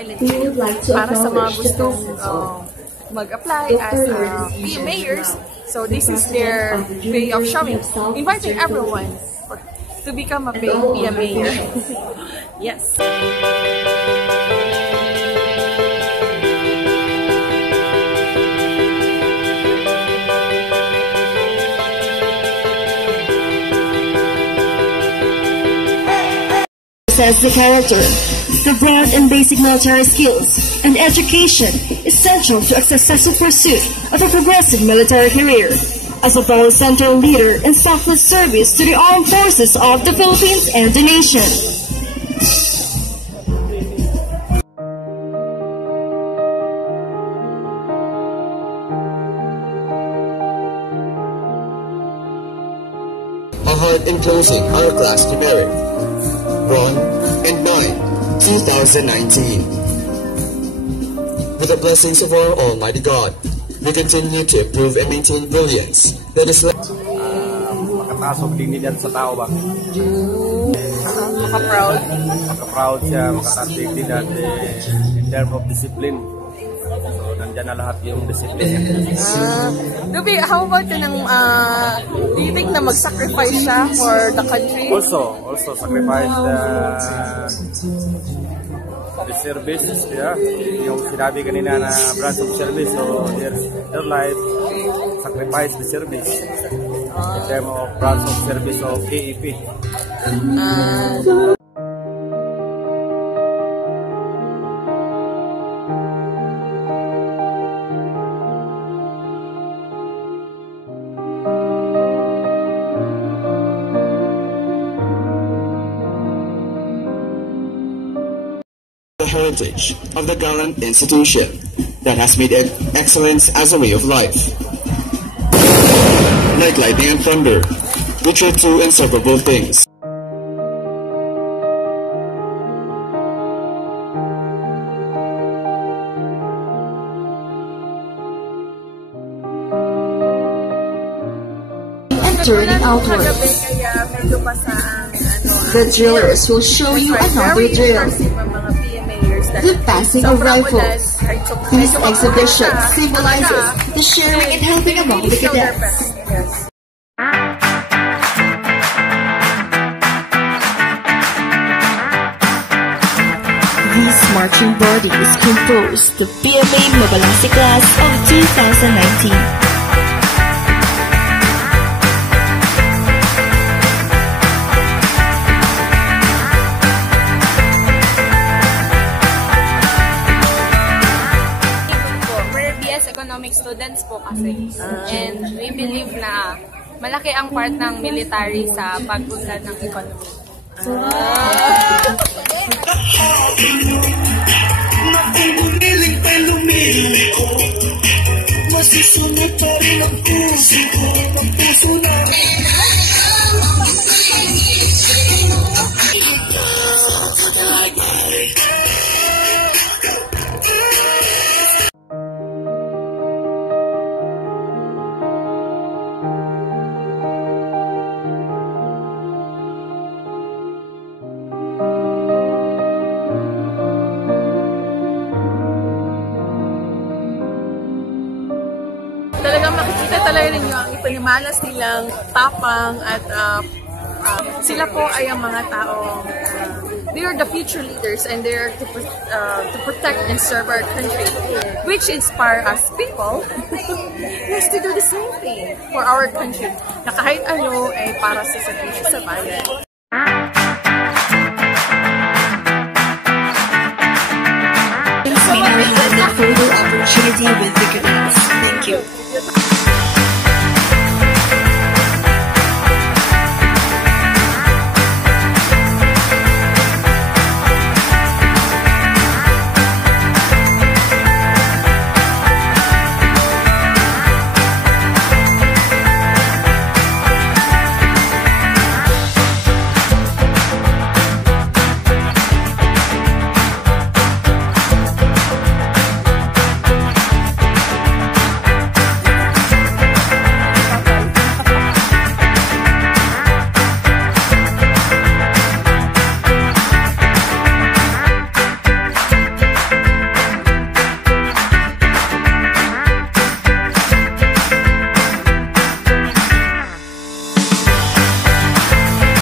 silent leave para sa mga gustong mag-apply as PE mayors. So this is their way of showing, inviting everyone to become a PE mayor. Yes. As the character, the broad and basic military skills and education essential to a successful pursuit of a progressive military career as a fellow central leader in selfless service to the armed forces of the Philippines and the nation. Ahead in closing our class numeric 1 and 9, 2019. With the blessings of our Almighty God, we continue to improve and maintain brilliance that is makataas ang dignidad sa tao ba? Maka-proud. Maka-proud siya, makataas ang dignidad in terms of discipline. So, nandyan na lahat yung discipline. Gabi, how about do you think na mag-sacrifice siya for the country? Also sacrifice the service, yeah. Yung sinabi kanina na branch of service, so their life sacrifice the service in terms of branch of service of AEP. The heritage of the gallant institution that has made excellence as a way of life. Like lightning and thunder, which are two inseparable things. Turning outwards. The drillers will show you another drill. The passing of rifles. This exhibition symbolizes the sharing and helping among the cadets. These marching bodies compose the PMA Mabalasi class of 2019. Students po kasi. And we believe na malaki ang part ng military sa pag-unlad ng economy. Talagang makikita talaga ninyo ang ipanimalas nilang tapang at sila po ay ang mga taong they are the future leaders and they are to protect and serve our country, which inspire us people yes, to do the same thing for our country na kahit ano ay para sa servisyo sa bayan. May now have a further opportunity with the cadets. Thank you.